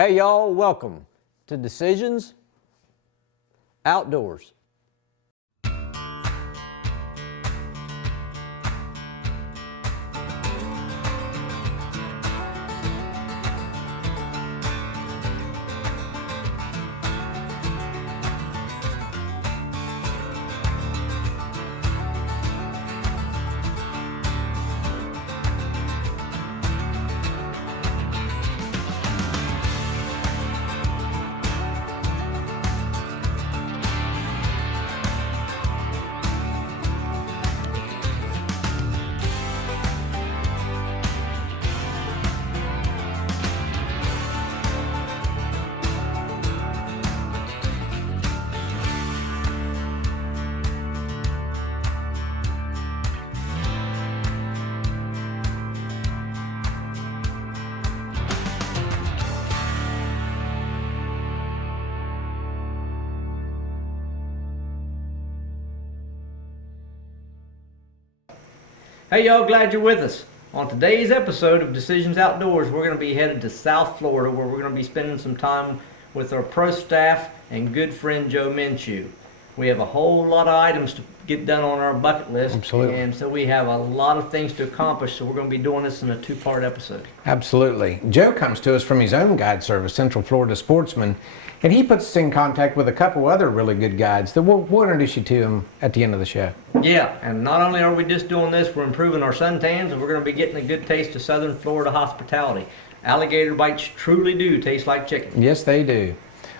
Hey y'all, welcome to Decisions Outdoors. Hey y'all, glad you're with us. On today's episode of Decisions Outdoors, we're going to be headed to South Florida, where we're going to be spending some time with our pro staff and good friend Joe Minshew. We have a whole lot of items to get done on our bucket list. Absolutely. And so we have a lot of things to accomplish, so we're going to be doing this in a two-part episode. Absolutely. Joe comes to us from his own guide service, Central Florida Sportsman, and he puts us in contact with a couple other really good guides that we'll introduce you to him at the end of the show. Yeah, and not only are we just doing this, we're improving our suntans, and we're going to be getting a good taste of Southern Florida hospitality. Alligator bites truly do taste like chicken. Yes, they do.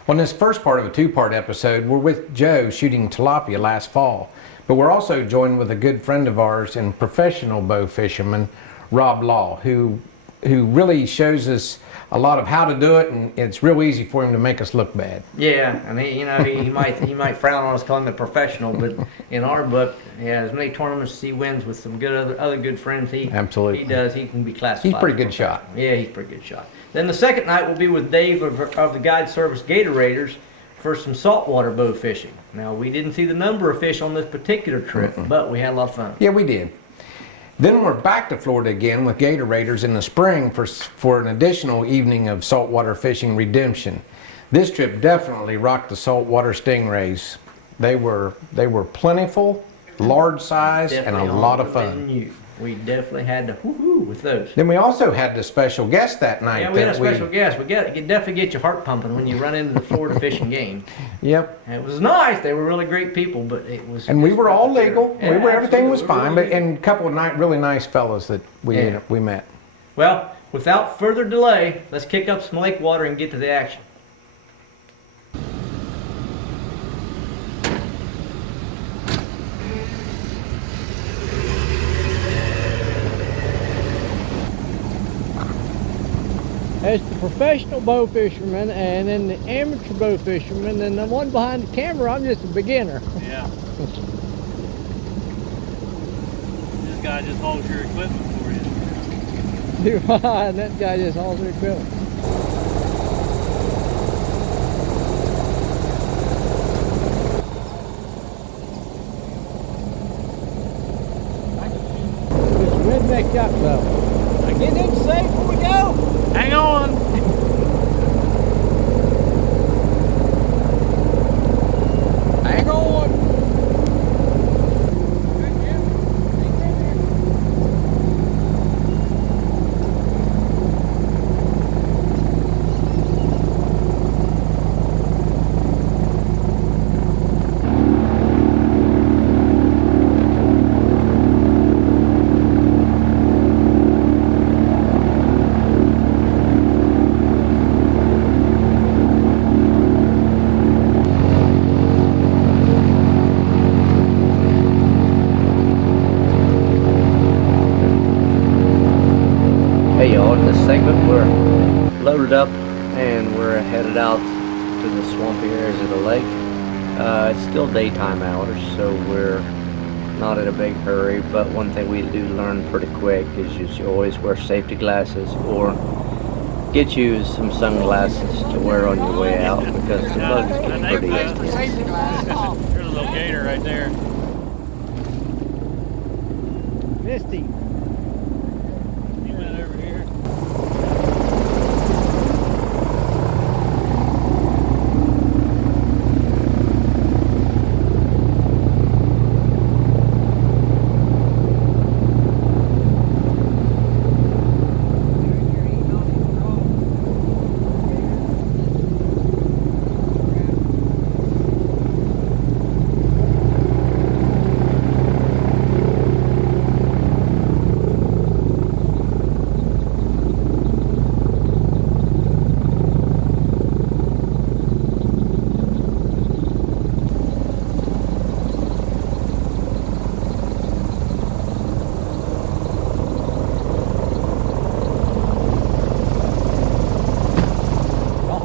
Well, in this first part of a two-part episode, we're with Joe shooting tilapia last fall, but we're also joined with a good friend of ours and professional bow fisherman, Rob Law, who really shows us a lot of how to do it, and it's real easy for him to make us look bad. Yeah, and he might frown on us calling him a professional, but in our book, yeah, as many tournaments as he wins with some good other good friends, Absolutely. He does. He can be classified. He's a pretty good shot. Yeah, he's a pretty good shot. Then the second night will be with Dave of the guide service Gator Raiderz for some saltwater bow fishing. Now, we didn't see the number of fish on this particular trip, but we had a lot of fun. Yeah, we did. Then we're back to Florida again with Gator Raiderz in the spring for an additional evening of saltwater fishing redemption. This trip definitely rocked the saltwater stingrays. They were plentiful, large size, and a lot of fun. We definitely had to woo-hoo with those. Then we also had the special guest that night. Yeah, we had a special guest. You definitely get your heart pumping when you run into the Florida fishing game. Yep. And it was nice. They were really great people, but it was. And we were all legal. Yeah, everything was fine, really and a couple of really nice fellas that we met. Well, without further delay, let's kick up some lake water and get to the action. It's the professional bow fisherman and then the amateur bow fisherman, and the one behind the camera, I'm just a beginner. Yeah. This guy just hauls your equipment for you. And that guy just hauls the equipment. It's redneck yacht though. I get in safe before we go. Hang on. Hang on. Hey y'all, in this segment we're loaded up and we're headed out to the swampy areas of the lake. It's still daytime hours, so we're not in a big hurry, but one thing we do learn pretty quick is you always wear safety glasses, or get you some sunglasses to wear on your way out, because the bugs get pretty There's a little gator right there. Misty. He went over here.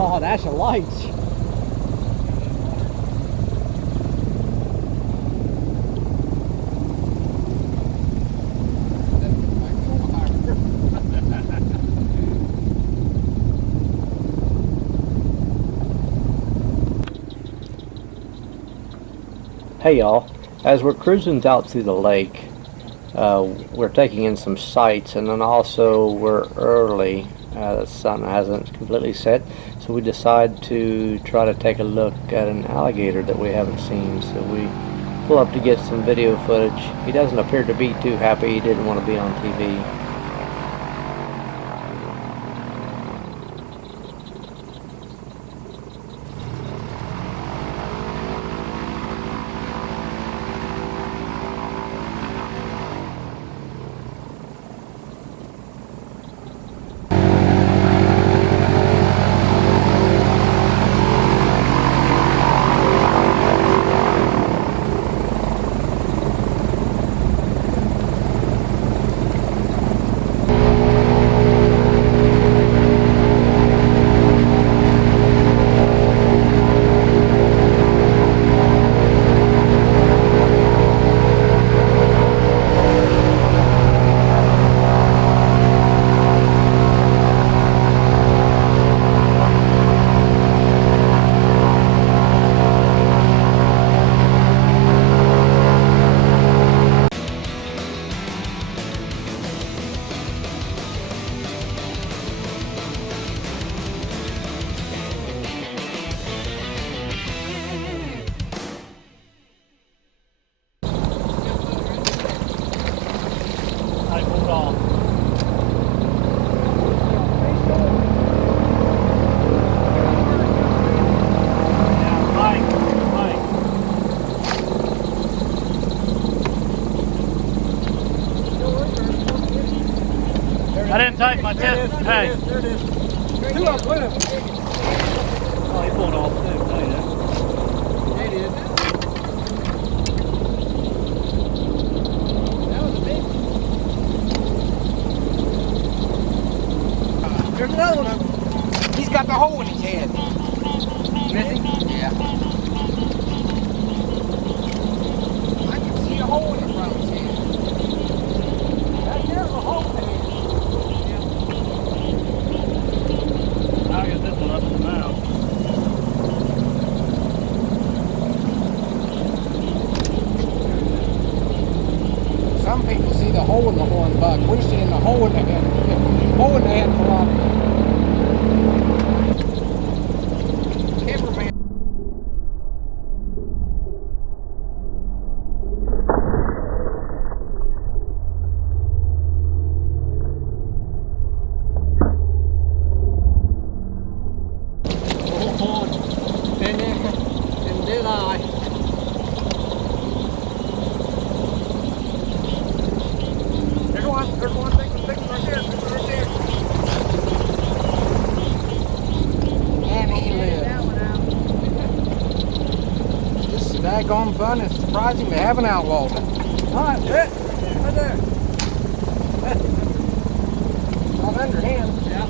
Oh, that's a lights. Hey y'all, as we're cruising out through the lake, we're taking in some sights, and then also we're early. The sun hasn't completely set, so we decide to try to take a look at an alligator that we haven't seen. So we pull up to get some video footage. He doesn't appear to be too happy. He didn't want to be on TV. I pulled off. Yeah, Mike. I didn't take my tip. Hey. There it is. Two up with him. Oh, he pulled off too. Tell you that. There it is. That was a big one. There's another one. He's got the hole in his head. Missing? Yeah. I can see a hole in the front of his head. There's a hole there. I'll get this one up in the mouth. Some people see the hole in the horn buck. We're seeing the hole in the head. Hole in the head tilapia. Cameraman. And then I. There's one big one right there. And he lives. This is daggone fun. It's surprising they haven't outlawed it. All right, sit. Right there. Not under him. Yeah.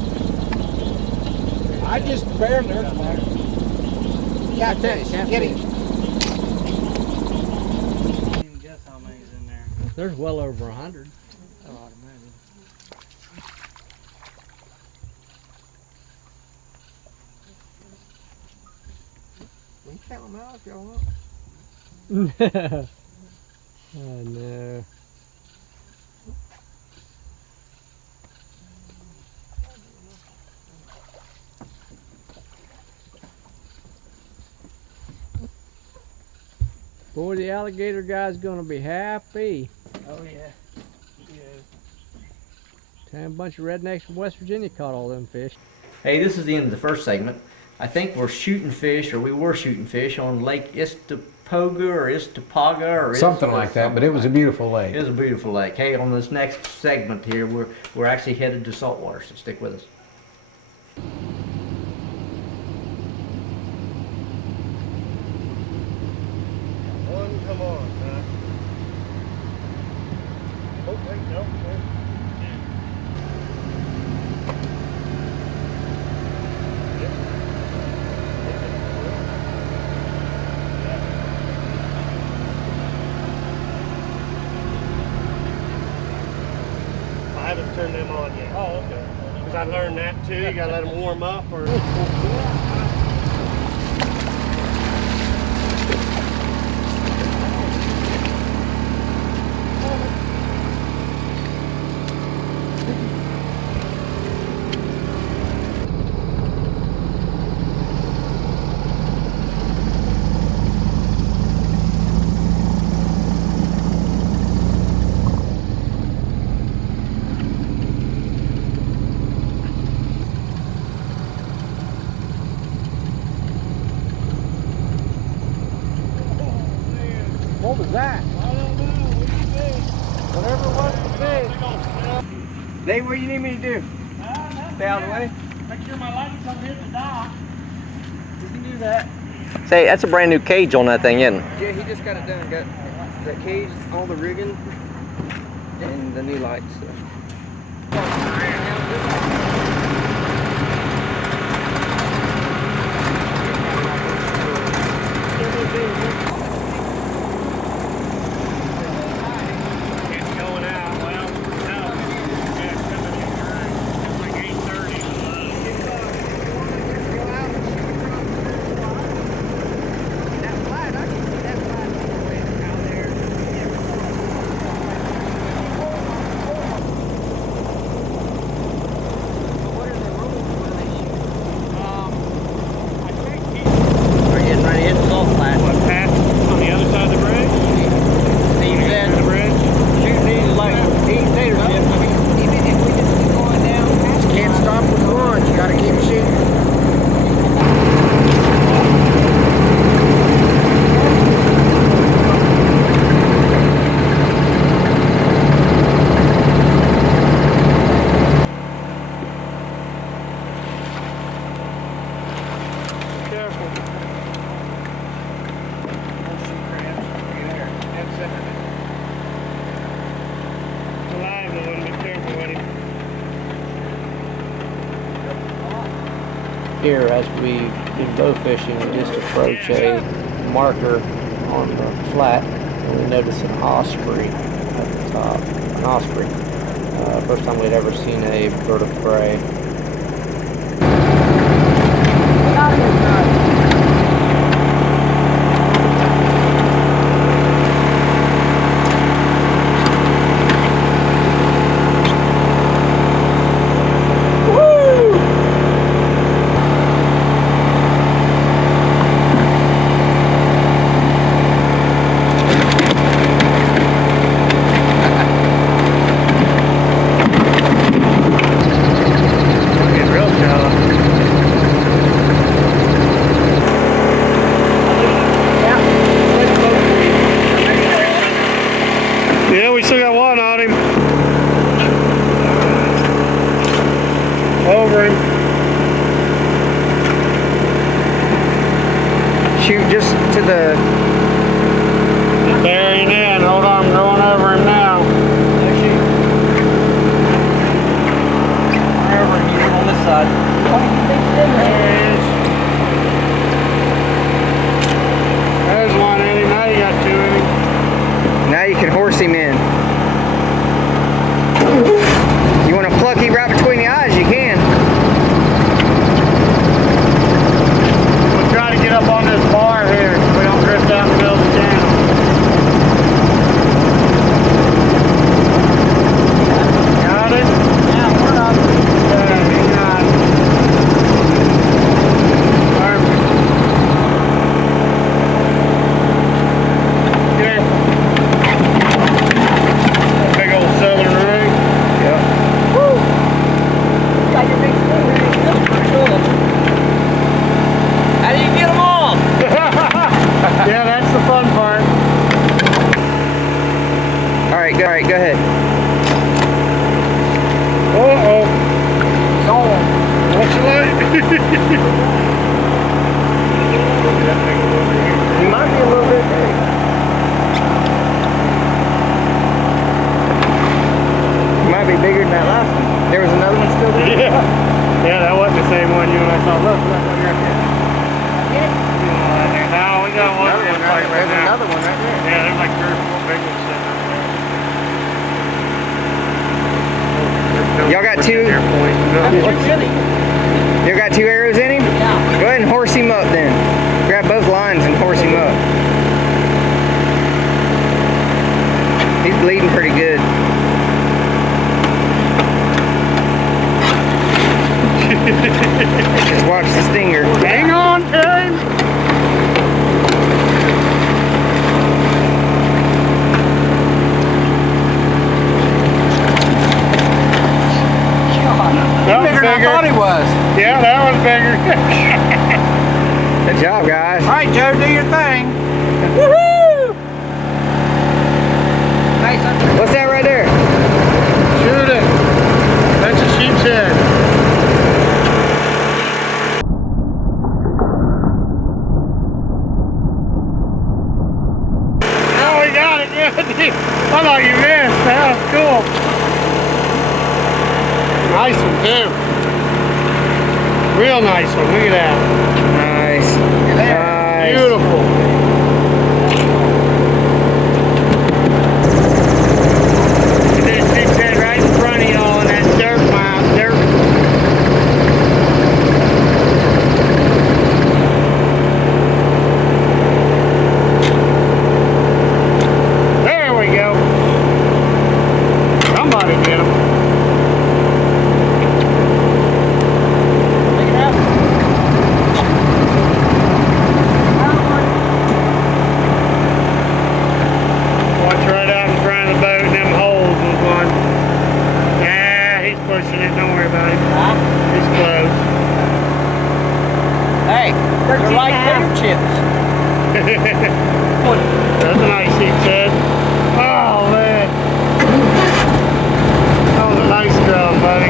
I just barely there's one. Catfish. Get him. Can't even guess how many's in there. There's well over 100. Oh, I'd imagine. We can count them out if y'all want. Oh no. Boy, the alligator guy's gonna be happy. Oh yeah. Yeah. Damn bunch of rednecks from West Virginia caught all them fish. Hey, this is the end of the first segment. I think we're shooting fish, or we were shooting fish on Lake Istapoga or Istapaga or Something like that, but it was a beautiful It lake. is a beautiful lake. Hey, on this next segment here, we're actually headed to saltwater, so stick with us. One, come on, huh? Oh, wait, no. turn them on yet. Oh, okay. Because I learned that too. You gotta let them warm up or. What was that? I don't know. Whatever it was, it was big. Dave, what do you need me to do? Stay out of the way? Make sure my lights don't hit the dock. You can do that. Say, that's a brand new cage on that thing, isn't it? Yeah, he just got it done. Got that cage, all the rigging, and the new lights. So. It's going out. Well, no. Yeah, it's coming in. You're right. It's like 8:30. That flat, I can see that flat out there. What are the rules? What are they shooting? I think he's We're getting ready to hit the salt flat. past on the other side of the bridge. Steve said, The bridge. shooting these like eating tater chips. I mean, even if we just keep going down, you can't stop with one. You gotta keep shooting. Careful. Alive one. Be careful with him. Here, as we've been bow fishing, we just approach a marker on the flat, and we notice an osprey at the top. An osprey. First time we'd ever seen a bird of prey. Getting real shallow. Yeah, we still got one on him. Over him. Shoot just to the. Bearing in. Hold on, I'm going over him now. Over here on this side. There he is. There's one in him. Now you got two in him. Now you can horse him in. You want to pluck him right between the eyes, you can. We'll try to get up on this bar here so we don't drift down the middle of the channel. Got it? Yeah, one up. Yeah, he got it. Perfect. Careful. Big old southern ring. Yep. Woo! Got your big spoon ready. That's pretty cool. How do you get them off? Yeah, that's the fun part. All right, go ahead. Uh-oh. What's your light? He might be a little bit big. He might be bigger than that last one. There was another one still there? Yeah. Yeah, that wasn't the same one you and I saw. Look, right there. Now we got one. There's another one right there. Yeah, there's like 3 or 4 big ones sitting right there. Y'all got two? You got 2 arrows in him? Yeah. Go ahead and horse him up then. Grab both lines and horse him up. He's bleeding pretty good. Just watch the stinger. Hang on to him. That was Bigger than I thought he was. Yeah, that was bigger. Good job, guys. All right, Joe, do your thing. Woohoo! What's that right there? Shoot it. That's a sheep's head. Oh, we got it. Good. I thought you missed. That was cool. Nice one, too. Real nice one. Look at that. Nice. Nice. Beautiful. Look at that sheep's head right in front of y'all in that dirt pile. Dirt. There we go. Somebody did him. Watch right out in front of the boat, them holes was one. Yeah, he's pushing it, don't worry about him. He's close. Hey, they're like potato chips. That's a nice sheep's head. Oh man. That was a nice drum, buddy.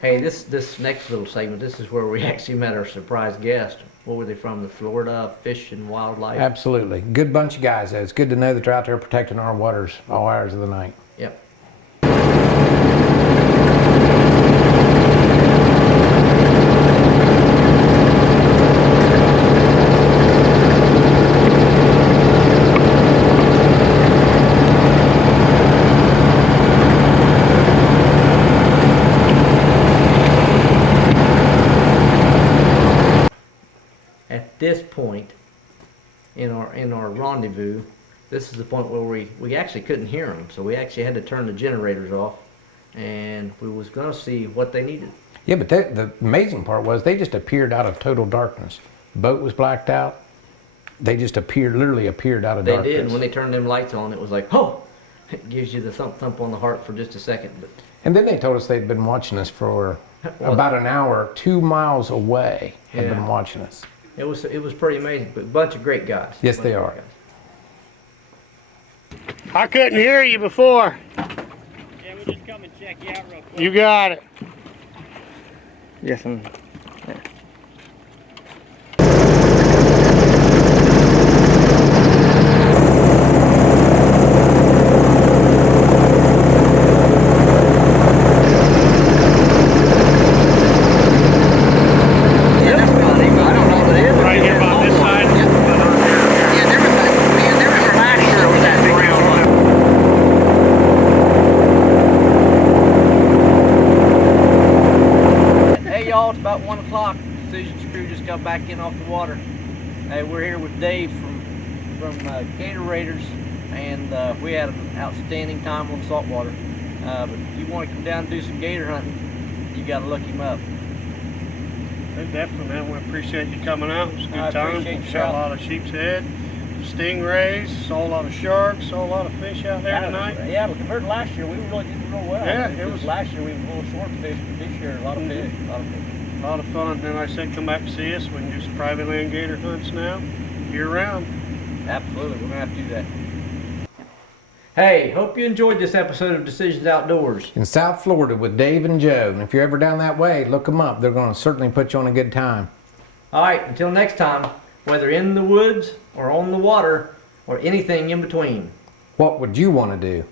Hey, this next little segment, this is where we actually met our surprise guest. What were they from? The Florida Fish and Wildlife? Absolutely. Good bunch of guys, though. It's good to know that they're out there protecting our waters all hours of the night. Yep. At this point in our rendezvous, this is the point where we actually couldn't hear them, so we actually had to turn the generators off, and we was going to see what they needed. Yeah, but the amazing part was they just appeared out of total darkness. The boat was blacked out. They just literally appeared out of They darkness. did, and when they turned them lights on, it was like, oh! It gives you the thump on the heart for just a second. But And then they told us they'd been watching us for about an hour, 2 miles away, had Yeah. been watching us. it was pretty amazing, but a bunch of great guys. Yes, Bunch they of are. great guys. I couldn't hear you before. Yeah, we'll just come and check you out real quick. You got it. Yes, I'm. Right here about this side. Hey y'all, it's about 1 o'clock. Decisions crew just got back in off the water. Hey, we're here with Dave from Gator Raiderz, and we had an outstanding time on saltwater. But if you want to come down and do some gator hunting, you got to look him up. Definitely, man. We appreciate you coming out. It was a I good time. appreciate you, Shot a Al. lot of sheep's head, stingrays, saw a lot of sharks, saw a lot of fish out there tonight. Yeah, but compared to last year, we really did real well. Yeah, it was- last year we were a little short fish, but this year a lot of fish. A lot of fish. A lot of fun. Then like I said, come back and see us. We can do some private land gator hunts now, year round. Absolutely, we're gonna have to do that. Hey, hope you enjoyed this episode of Decisions Outdoors. In South Florida with Dave and Joe. And if you're ever down that way, look them up. They're going to certainly put you on a good time. All right, until next time, whether in the woods or on the water or anything in between. What would you want to do?